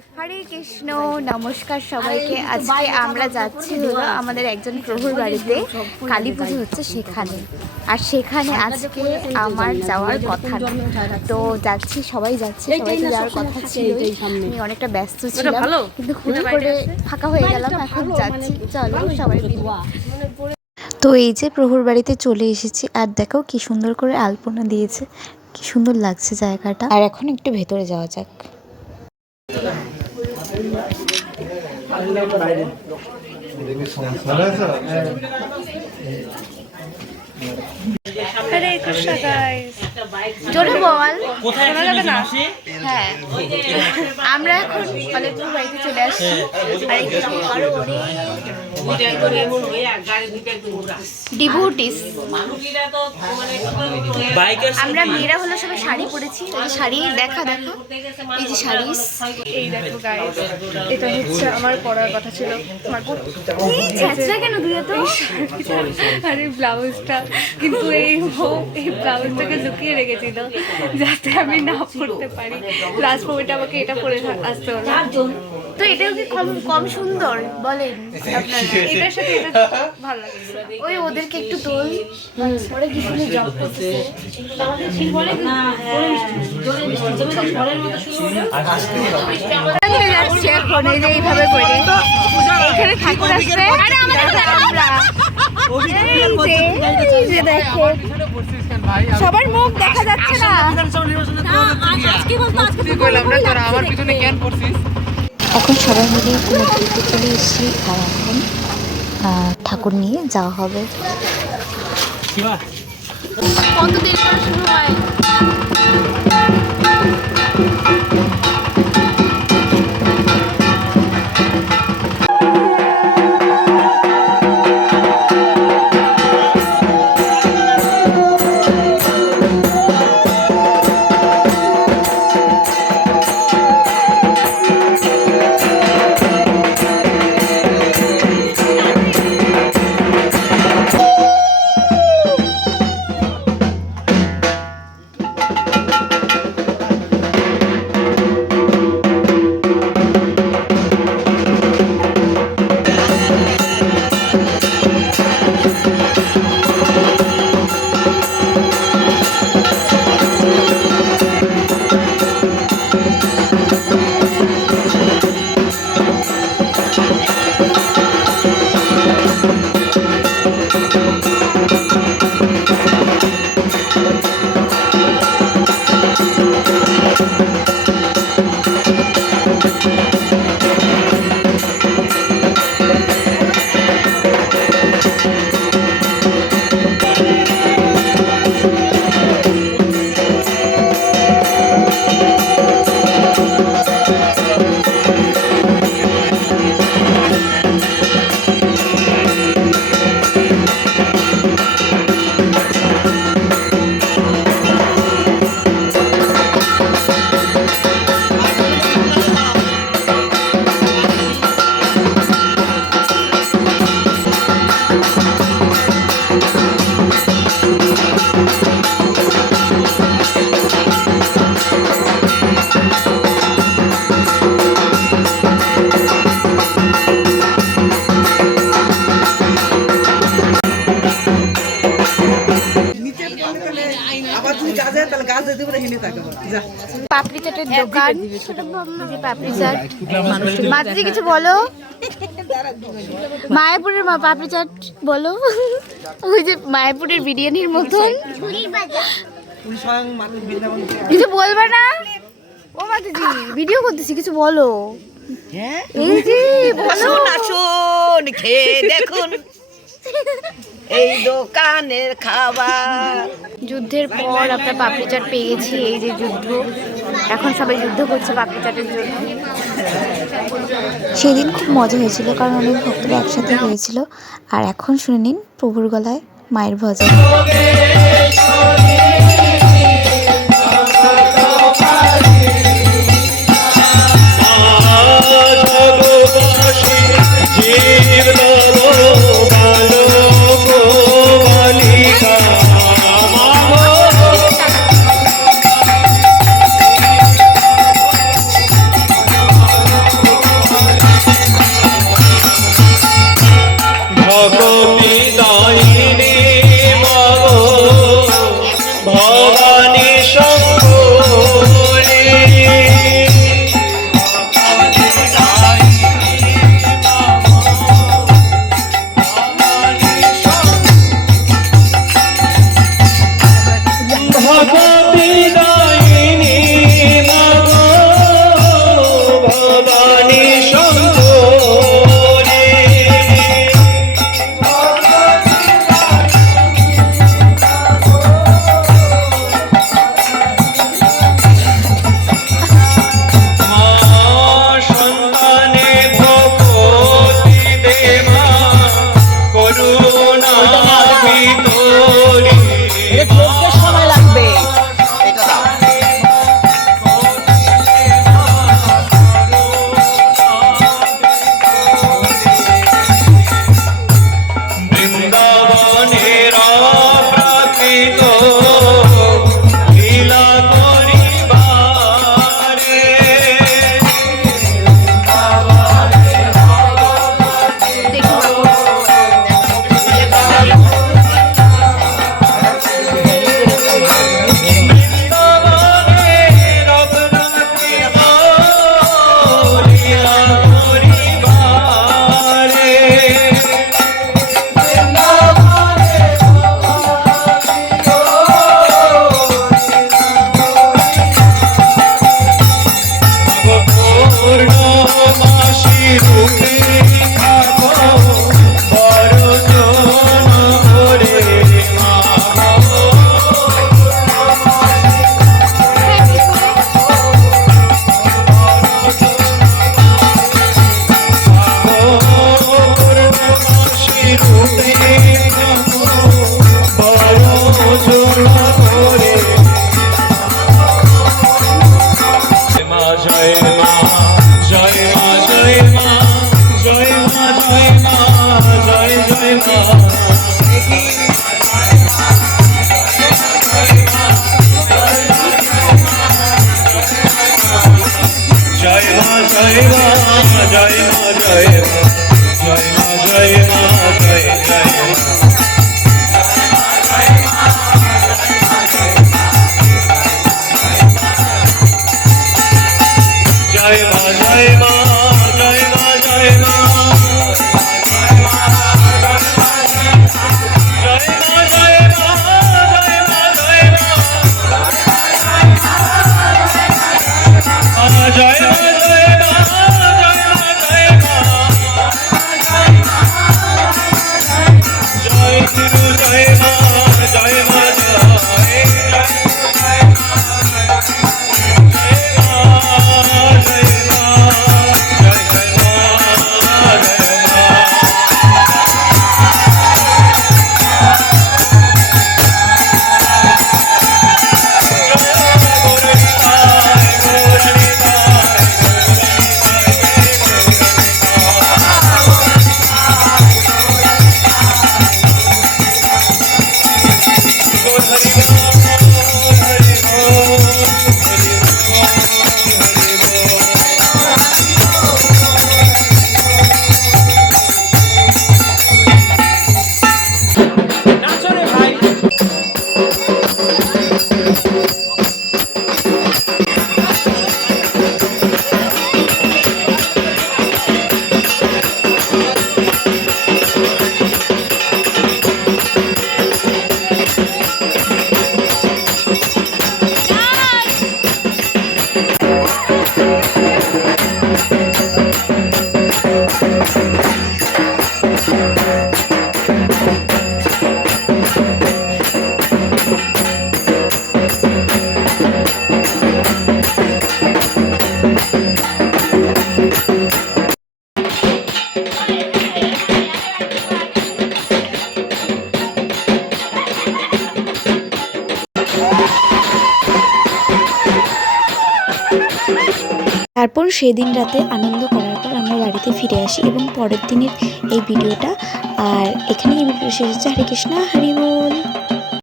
হরে কৃষ্ণ, নমস্কার সবাইকে। আজকে আমরা যাচ্ছি হলো আমাদের একজন প্রভুর বাড়িতে, কালী পুজো হচ্ছে সেখানে। আর সেখানে আজকে আমার যাওয়ার কথা, তো যাচ্ছি, সবাই যাচ্ছে, সবাইকে যাওয়ার কথা ছিল। আমি অনেকটা ব্যস্ত ছিলাম, কিন্তু হুট করে ফাঁকা হয়ে গেলাম। এখন যাচ্ছি, চলো সবাই। তো এই যে প্রভুর বাড়িতে চলে এসেছি, আর দেখো কি সুন্দর করে আলপনা দিয়েছে, কি সুন্দর লাগছে জায়গাটা। আর এখন একটু ভেতরে যাওয়া যাক। হরে কৃষ্ণ গাইস, জোরে বল। শোনা যাবে না? হ্যাঁ, আমরা এখন কলেজপুর বাড়িতে চলে আসছি। ডিভোটিস আমরা মেয়েরা হলো সবাই শাড়ি পরেছি। শাড়ি দেখা দেখো, এই যে শাড়ি, এই দেখো গাইস, এটা হচ্ছে আমার পরার কথা ছিল। কেন তুই এত? আরে ব্লাউজটা, কিন্তু এই ব্লাউজটাকে লুকিয়ে রেখেছিল যাতে আমি না পড়তে পারি। লাস্ট মোমেন্টে আমাকে এটা পরে আসতে হলো। তো এটাও কি কম সুন্দর বলেন আপনারা? এটার সাথে এটা ভালো লাগছে। ওই ওদেরকে একটু দোল পরে কি সুন্দর জব করতেছে। এখন এই যে এইভাবে করে এখানে ঠাকুর আসবে। সবার মুখ দেখা যাচ্ছে না। এখন সবাই মিলে কোনো ঘুরতে চলে এসেছি, আর এখন ঠাকুর নিয়ে যাওয়া হবে। কতদিন পর শুরু হয়? পাপড়ি চাটের দোকান, পাপড়ি চাট। মাঝে কিছু বলো, মায়াপুরের পাপড়ি চাট বলো। ওই যে মায়াপুরের বিরিয়ানির মতন। কিছু বলবে না? ও মাঝে ভিডিও করতেছি, কিছু বলো। এই যে আসুন খেয়ে দেখুন এই দোকানের খাবার। যুদ্ধের পর আমরা পাপড়ি চাট পেয়ে গেছি। এই যে যুদ্ধ, এখন সবাই যুদ্ধ করছে পাপড়ি চাটের জন্য। সেদিন খুব মজা হয়েছিল, কারণ অনেক ভক্তরা একসাথে হয়েছিল। আর এখন শুনে নিন প্রভুর গলায় মায়ের ভজন। জয় মা জয় মা জয় মা জয় জয় মা জয় মা জয় মা জয় মা জয় মা জয় মা জয় মা জয় জয় মা জয় মা জয় মা জয় মা জয় মা তারপর সেদিন রাতে আনন্দ করার পর আমরা বাড়িতে ফিরে আসি এবং পরের দিনের এই ভিডিওটা আর এখানেই এই ভিডিও শেষ হচ্ছে। হরে কৃষ্ণা হরি বল।